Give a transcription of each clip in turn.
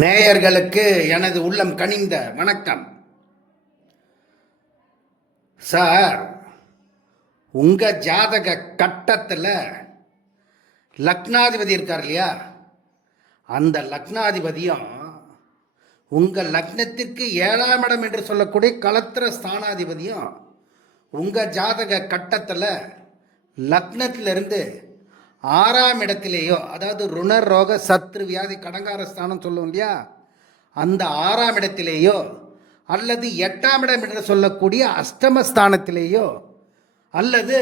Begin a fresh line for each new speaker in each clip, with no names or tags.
நேயர்களுக்கு எனது உள்ளம் கனிந்த வணக்கம். சார் உங்க ஜாதக கட்டத்தில் லக்னாதிபதி இருக்கார் இல்லையா? அந்த லக்னாதிபதியும் உங்கள் லக்னத்திற்கு ஏழாம் இடம் என்று சொல்லக்கூடிய கலத்திர ஸ்தானாதிபதியும் உங்கள் ஜாதக கட்டத்தில் லக்னத்திலிருந்து ஆறாம் இடத்திலேயோ அதாவது ருணர் ரோக சத்ரு வியாதி கடங்கார ஸ்தானம் சொல்லுவோம் இல்லையா? அந்த ஆறாம் இடத்திலேயோ அல்லது எட்டாம் இடம் என்று சொல்லக்கூடிய அஷ்டமஸ்தானத்திலேயோ அல்லது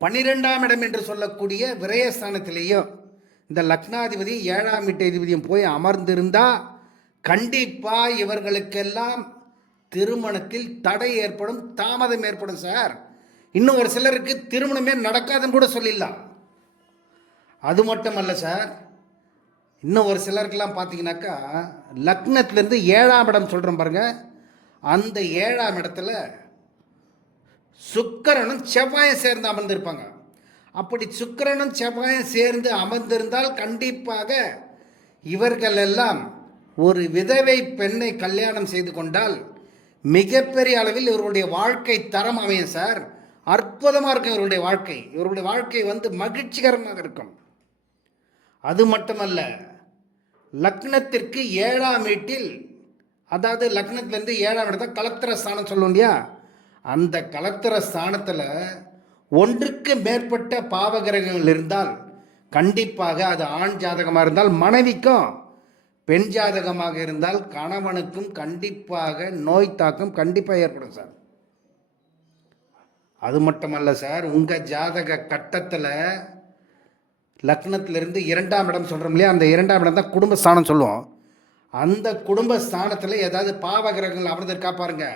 பன்னிரெண்டாம் இடம் என்று சொல்லக்கூடிய விரயஸ்தானத்திலேயோ இந்த லக்னாதிபதி ஏழாம் வீட்டதிபதியும் போய் அமர்ந்திருந்தால் கண்டிப்பாக இவர்களுக்கெல்லாம் திருமணத்தில் தடை ஏற்படும் தாமதம் ஏற்படும் சார். இன்னும் ஒரு சிலருக்கு திருமணமே நடக்காதுன்னு கூட சொல்லிடலாம். அது மட்டுமல்ல சார் இன்னும் ஒரு சிலருக்கெல்லாம் பார்த்தீங்கன்னாக்கா லக்னத்திலேருந்து ஏழாம் இடம் சொல்கிறோம் பாருங்க. அந்த ஏழாம் இடத்துல சுக்கரனும் செவ்வாயும் சேர்ந்து அமர்ந்திருப்பாங்க. அப்படி சுக்கிரனும் செவ்வாயும் சேர்ந்து அமர்ந்திருந்தால் கண்டிப்பாக இவர்கள் எல்லாம் ஒரு விதவை பெண்ணை கல்யாணம் செய்து கொண்டால் மிகப்பெரிய அளவில் இவருடைய வாழ்க்கை தரம் அமையும் சார். அற்புதமாக இருக்கும் இவருடைய வாழ்க்கை. இவருடைய வாழ்க்கை வந்து மகிழ்ச்சிகரமாக இருக்கும். அது மட்டுமல்ல லக்னத்திற்கு ஏழாம் வீட்டில் அதாவது லக்னத்திலேருந்து ஏழாம் இடத்த கலத்திர ஸ்தானம் சொல்லுவோம் இல்லையா? அந்த கலத்திர ஸ்தானத்தில் ஒன்றுக்கு மேற்பட்ட பாவகிரகங்கள் இருந்தால் கண்டிப்பாக அது ஆண் ஜாதகமாக இருந்தால் மனைவிக்கும் பெண் ஜாதகமாக இருந்தால் கணவனுக்கும் கண்டிப்பாக நோய் தாக்கம் கண்டிப்பாக ஏற்படும் சார். அது மட்டுமல்ல சார் உங்கள் ஜாதக கட்டத்தில் லக்னத்திலிருந்து இரண்டாம் இடம் சொல்கிறோம் இல்லையா? அந்த இரண்டாம் இடம் தான் குடும்பஸ்தானம் சொல்லுவோம். அந்த குடும்ப ஸ்தானத்தில் ஏதாவது பாவகிரகங்கள் அமர்ந்திருக்கா பாருங்க.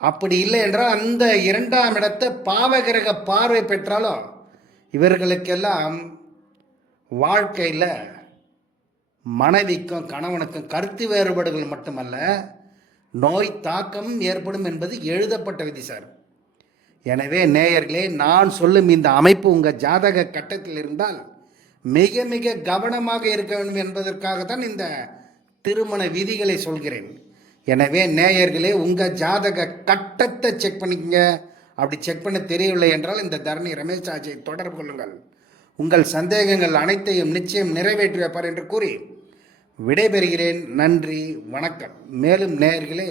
அப்படி இல்லை என்றால் அந்த இரண்டாம் இடத்தை பாவகிரக பார்வை பெற்றாலும் இவர்களுக்கெல்லாம் வாழ்க்கையில் மனைவிக்கும் கணவனுக்கும் கருத்து வேறுபாடுகள் மட்டுமல்ல நோய் தாக்கம் ஏற்படும் என்பது எழுதப்பட்ட விதி சார். எனவே நேயர்களே நான் சொல்லும் இந்த அமைப்பு உங்கள் ஜாதக கட்டத்தில் இருந்தால் மிக மிக கவனமாக இருக்க வேண்டும் என்பதற்காக தான் இந்த திருமண விதிகளை சொல்கிறேன். எனவே நேயர்களே உங்கள் ஜாதக கட்டத்தை செக் பண்ணிக்கங்க. அப்படி செக் பண்ண தெரியவில்லை என்றால் இந்த தரணி ரமேஷ் ஆஜியை தொடர்பு கொள்ளுங்கள். உங்கள் சந்தேகங்கள் அனைத்தையும் நிச்சயம் நிறைவேற்றி வைப்பார் என்று கூறி விடைபெறுகிறேன். நன்றி வணக்கம். மேலும் நேயர்களே